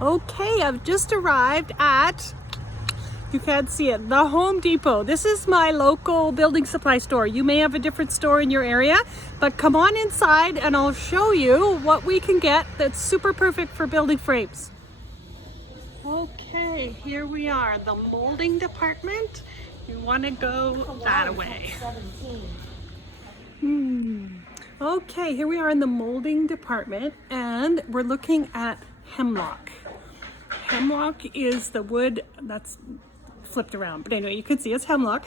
Okay, I've just arrived at, you can't see it, the Home Depot. This is my local building supply store. You may have a different store in your area, but come on inside and I'll show you what we can get that's super perfect for building frames. Okay, here we are, the molding department. You want to go that way. Okay, here we are in the molding department and we're looking at hemlock. Hemlock is the wood that's flipped around, but anyway, you can see it's hemlock.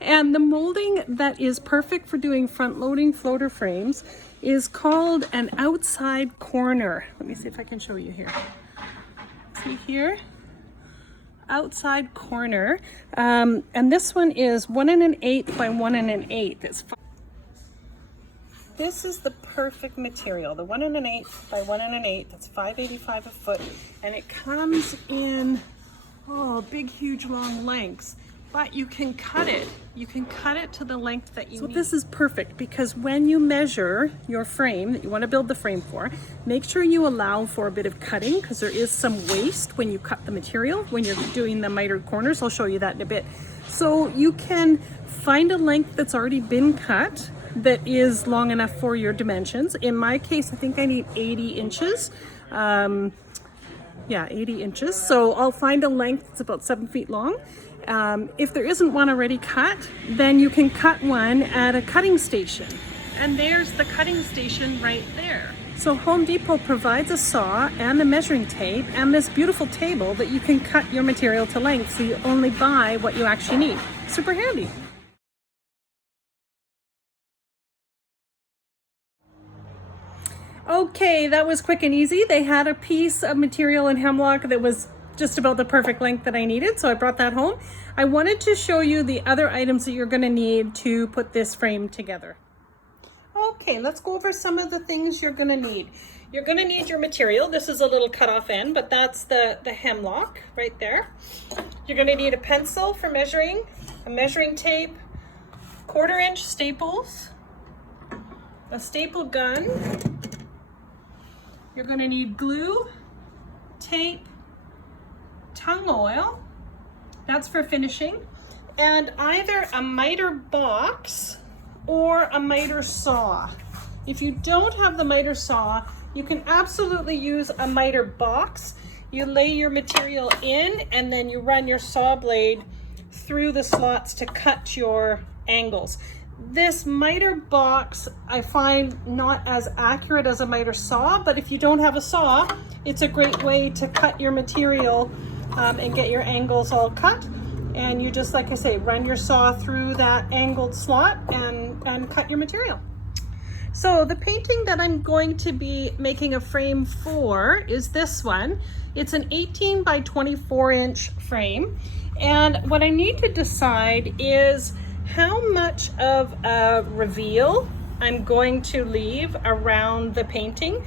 And the molding that is perfect for doing front-loading floater frames is called an outside corner. Let me see if I can show you here. See here? Outside corner. And this one is 1 1/8 by 1 1/8. This is the perfect material, the 1 1/8 by 1 1/8. That's $5.85 a foot, and it comes in big, huge, long lengths. But you can cut it. You can cut it to the length that you need. So this is perfect because when you measure your frame that you want to build the frame for, make sure you allow for a bit of cutting because there is some waste when you cut the material when you're doing the mitered corners. I'll show you that in a bit. So you can find a length that's already been cut that is long enough for your dimensions. In my case, I think I need 80 inches. 80 inches. So I'll find a length that's about 7 feet long. If there isn't one already cut, then you can cut one at a cutting station. And there's the cutting station right there. So Home Depot provides a saw and a measuring tape and this beautiful table that you can cut your material to length so you only buy what you actually need. Super handy. Okay, that was quick and easy. They had a piece of material in hemlock that was just about the perfect length that I needed, so I brought that home. I wanted to show you the other items that you're going to need to put this frame together. Okay, let's go over some of the things you're going to need. You're going to need your material. This is a little cut off end, but that's the hemlock right there. You're going to need a pencil for measuring, a measuring tape, 1/4 inch staples, a staple gun. You're going to need glue, tape, tung oil, that's for finishing, and either a miter box or a miter saw. If you don't have the miter saw, you can absolutely use a miter box. You lay your material in and then you run your saw blade through the slots to cut your angles. This miter box I find not as accurate as a miter saw, but if you don't have a saw, it's a great way to cut your material and get your angles all cut. And you just, like I say, run your saw through that angled slot and cut your material. So the painting that I'm going to be making a frame for is this one. It's an 18 by 24 inch frame. And what I need to decide is how much of a reveal I'm going to leave around the painting.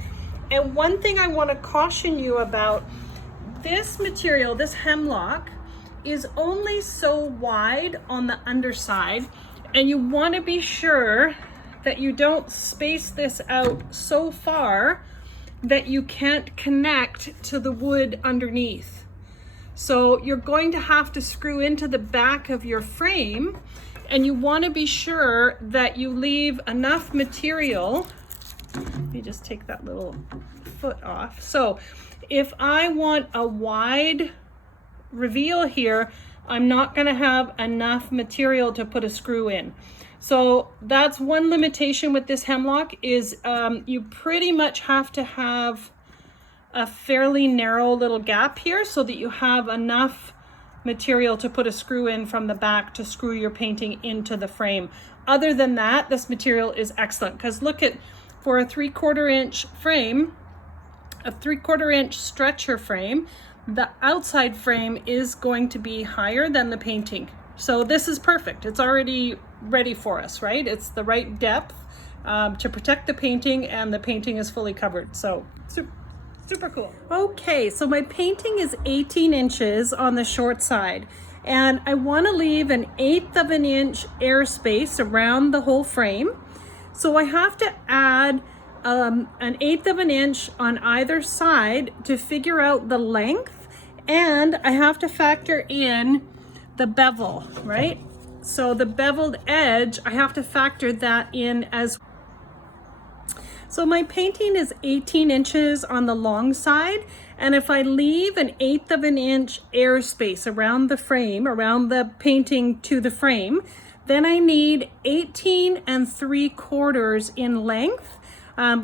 And one thing I want to caution you about, this material, this hemlock, is only so wide on the underside, and you want to be sure that you don't space this out so far that you can't connect to the wood underneath. So you're going to have to screw into the back of your frame, and you want to be sure that you leave enough material. Let me just take that little foot off. So if I want a wide reveal here, I'm not going to have enough material to put a screw in. So that's one limitation with this hemlock is you pretty much have to have a fairly narrow little gap here so that you have enough material to put a screw in from the back to screw your painting into the frame. Other than that, this material is excellent because look at, for a 3/4 inch frame, a 3/4 inch stretcher frame, the outside frame is going to be higher than the painting. So this is perfect. It's already ready for us, right? It's the right depth to protect the painting, and the painting is fully covered. So super cool. Okay, so my painting is 18 inches on the short side, and I want to leave an 1/8 of an inch airspace around the whole frame. So I have to add 1/8 of an inch on either side to figure out the length, and I have to factor in the bevel, right? So the beveled edge, I have to factor that in as well. So my painting is 18 inches on the long side, and if I leave 1/8 of an inch airspace around the frame, around the painting to the frame, then I need 18 3/4 in length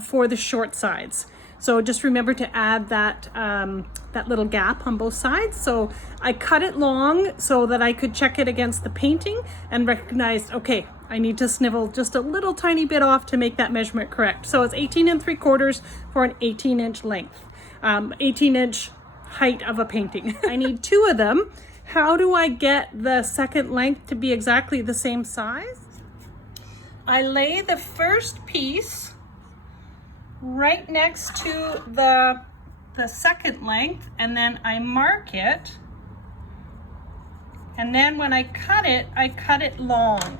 for the short sides. So just remember to add that, that little gap on both sides. So I cut it long so that I could check it against the painting and recognize, okay, I need to snivel just a little tiny bit off to make that measurement correct. So it's 18 3/4 for an 18-inch length, 18-inch height of a painting. I need 2 of them. How do I get the second length to be exactly the same size? I lay the first piece right next to the second length, and then I mark it, and then when I cut it long.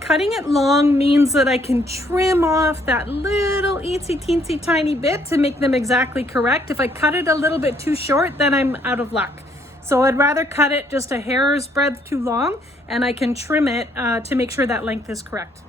Cutting it long means that I can trim off that little itsy teensy tiny bit to make them exactly correct. If I cut it a little bit too short, then I'm out of luck. So I'd rather cut it just a hair's breadth too long, and I can trim it to make sure that length is correct.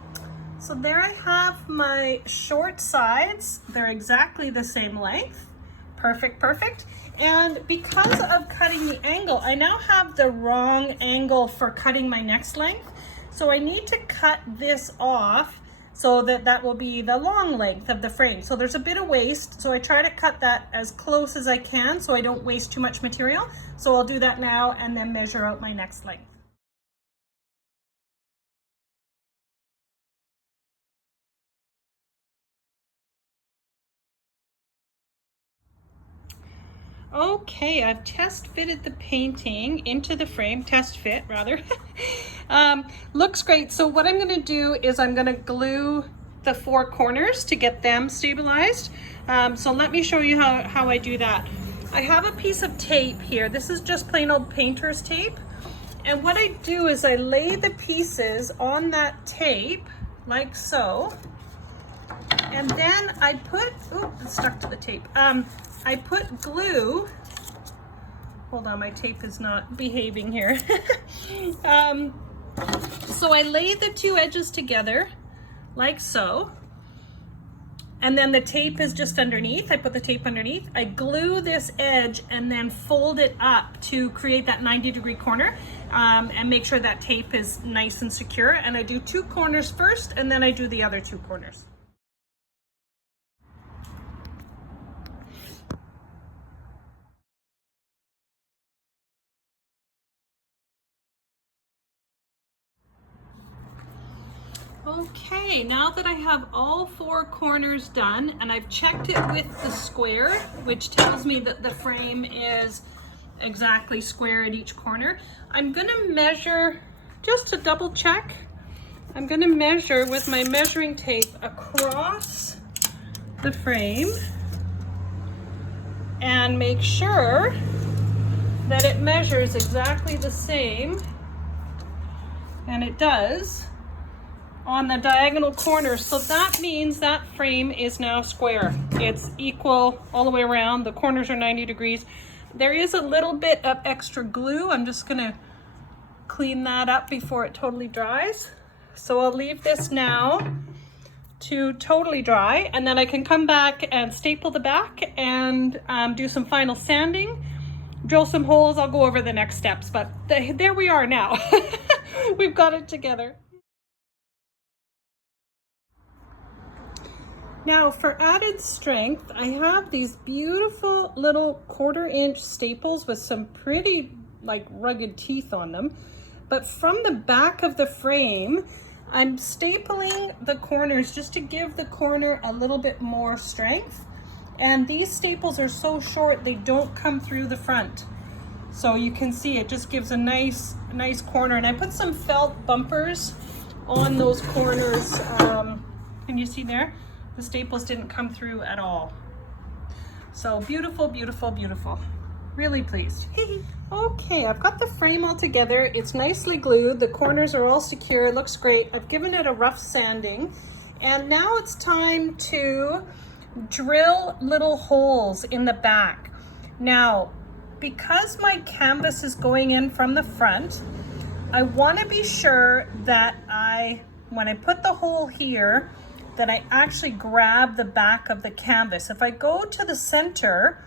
So there I have my short sides. They're exactly the same length. Perfect, perfect. And because of cutting the angle, I now have the wrong angle for cutting my next length. So I need to cut this off so that that will be the long length of the frame. So there's a bit of waste. So I try to cut that as close as I can so I don't waste too much material. So I'll do that now and then measure out my next length. Okay, I've test fitted the painting into the frame, test fit rather. Looks great. So what I'm going to do is I'm going to glue the 4 corners to get them stabilized. So let me show you how I do that. I have a piece of tape here. This is just plain old painter's tape. And what I do is I lay the pieces on that tape like so. And then I put, oh, it's stuck to the tape. I put glue, hold on, my tape is not behaving here. So I lay the 2 edges together like so, and then the tape is just underneath. I put the tape underneath. I glue this edge and then fold it up to create that 90-degree corner, and make sure that tape is nice and secure. And I do 2 corners first, and then I do the other 2 corners. Okay, now that I have all 4 corners done and I've checked it with the square, which tells me that the frame is exactly square at each corner, I'm gonna measure, just to double check, I'm gonna measure with my measuring tape across the frame and make sure that it measures exactly the same, and it does, on the diagonal corners. So that means that frame is now square. It's equal all the way around. The corners are 90 degrees. There is a little bit of extra glue. I'm just gonna clean that up before it totally dries. So I'll leave this now to totally dry, and then I can come back and staple the back and do some final sanding, drill some holes. I'll go over the next steps, but there we are now. We've got it together. Now for added strength, I have these beautiful little 1/4-inch staples with some pretty like rugged teeth on them. But from the back of the frame, I'm stapling the corners just to give the corner a little bit more strength. And these staples are so short, they don't come through the front. So you can see it just gives a nice corner. And I put some felt bumpers on those corners. Can you see there? The staples didn't come through at all. So beautiful, beautiful, beautiful. Really pleased. Okay, I've got the frame all together. It's nicely glued. The corners are all secure. It looks great. I've given it a rough sanding. And now it's time to drill little holes in the back. Now, because my canvas is going in from the front, I want to be sure that when I put the hole here, that I actually grab the back of the canvas. If I go to the center,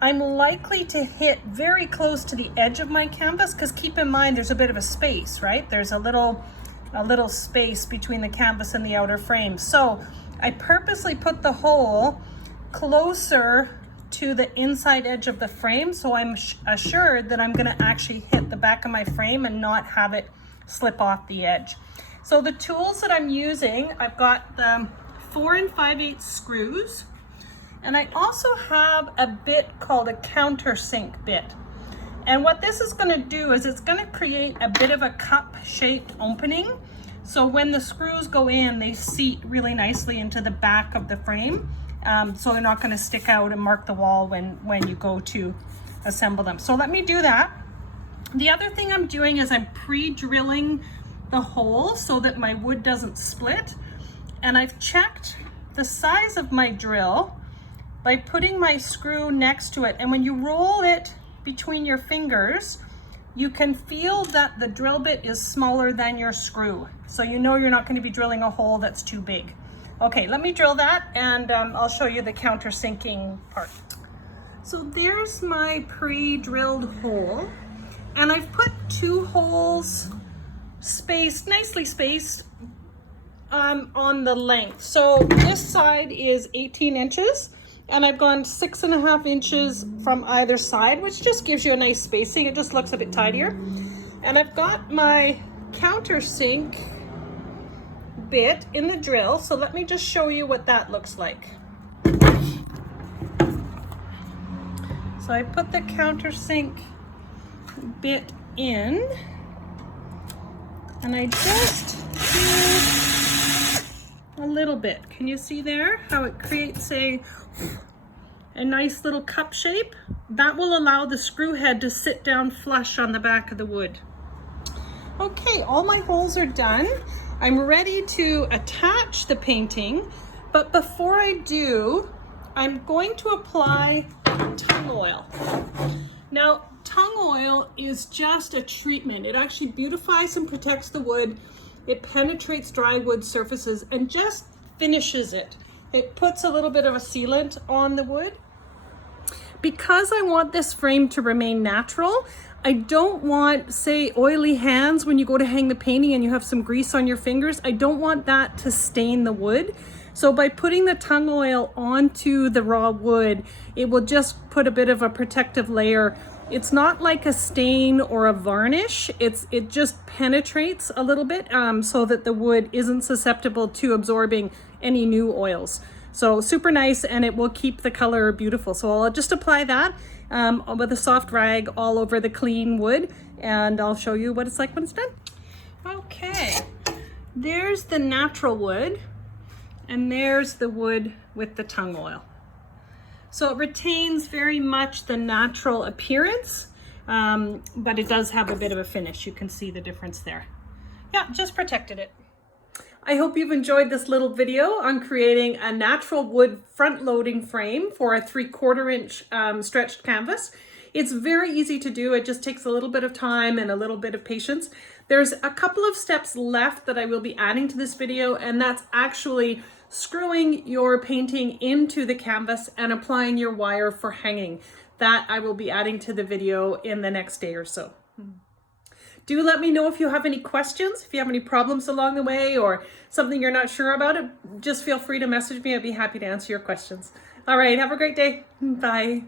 I'm likely to hit very close to the edge of my canvas, because keep in mind there's a bit of a space, right? There's a little space between the canvas and the outer frame. So I purposely put the hole closer to the inside edge of the frame, so I'm assured that I'm going to actually hit the back of my frame and not have it slip off the edge. So the tools that I'm using, I've got the 4 5/8 screws, and I also have a bit called a countersink bit. And what this is going to do is it's going to create a bit of a cup-shaped opening. So when the screws go in, they seat really nicely into the back of the frame. So they're not going to stick out and mark the wall when you go to assemble them. So let me do that. The other thing I'm doing is I'm pre-drilling the hole so that my wood doesn't split. And I've checked the size of my drill by putting my screw next to it. And when you roll it between your fingers, you can feel that the drill bit is smaller than your screw. So you know you're not going to be drilling a hole that's too big. Okay, let me drill that, and I'll show you the countersinking part. So there's my pre-drilled hole, and I've put 2 holes nicely spaced on the length. So this side is 18 inches, and I've gone 6.5 inches from either side, which just gives you a nice spacing. It just looks a bit tidier. And I've got my countersink bit in the drill, so let me just show you what that looks like. So I put the countersink bit in, and I just do a little bit. Can you see there how it creates a nice little cup shape? That will allow the screw head to sit down flush on the back of the wood. Okay, all my holes are done. I'm ready to attach the painting, but before I do, I'm going to apply tung oil. Now, tung oil is just a treatment. It actually beautifies and protects the wood. It penetrates dry wood surfaces and just finishes it. It puts a little bit of a sealant on the wood. Because I want this frame to remain natural, I don't want, say, oily hands when you go to hang the painting and you have some grease on your fingers. I don't want that to stain the wood. So by putting the tung oil onto the raw wood, it will just put a bit of a protective layer. It's not like a stain or a varnish. It just penetrates a little bit so that the wood isn't susceptible to absorbing any new oils. So super nice, and it will keep the color beautiful. So I'll just apply that with a soft rag all over the clean wood, and I'll show you what it's like when it's done. Okay, there's the natural wood, and there's the wood with the tung oil. So it retains very much the natural appearance, but it does have a bit of a finish. You can see the difference there. Yeah, just protected it. I hope you've enjoyed this little video on creating a natural wood front-loading frame for a 3/4 inch stretched canvas. It's very easy to do. It just takes a little bit of time and a little bit of patience. There's a couple of steps left that I will be adding to this video, and that's actually screwing your painting into the canvas and applying your wire for hanging. That I will be adding to the video in the next day or so. Do let me know if you have any questions, if you have any problems along the way or something you're not sure about. Just feel free to message me. I'd be happy to answer your questions. All right, have a great day. Bye.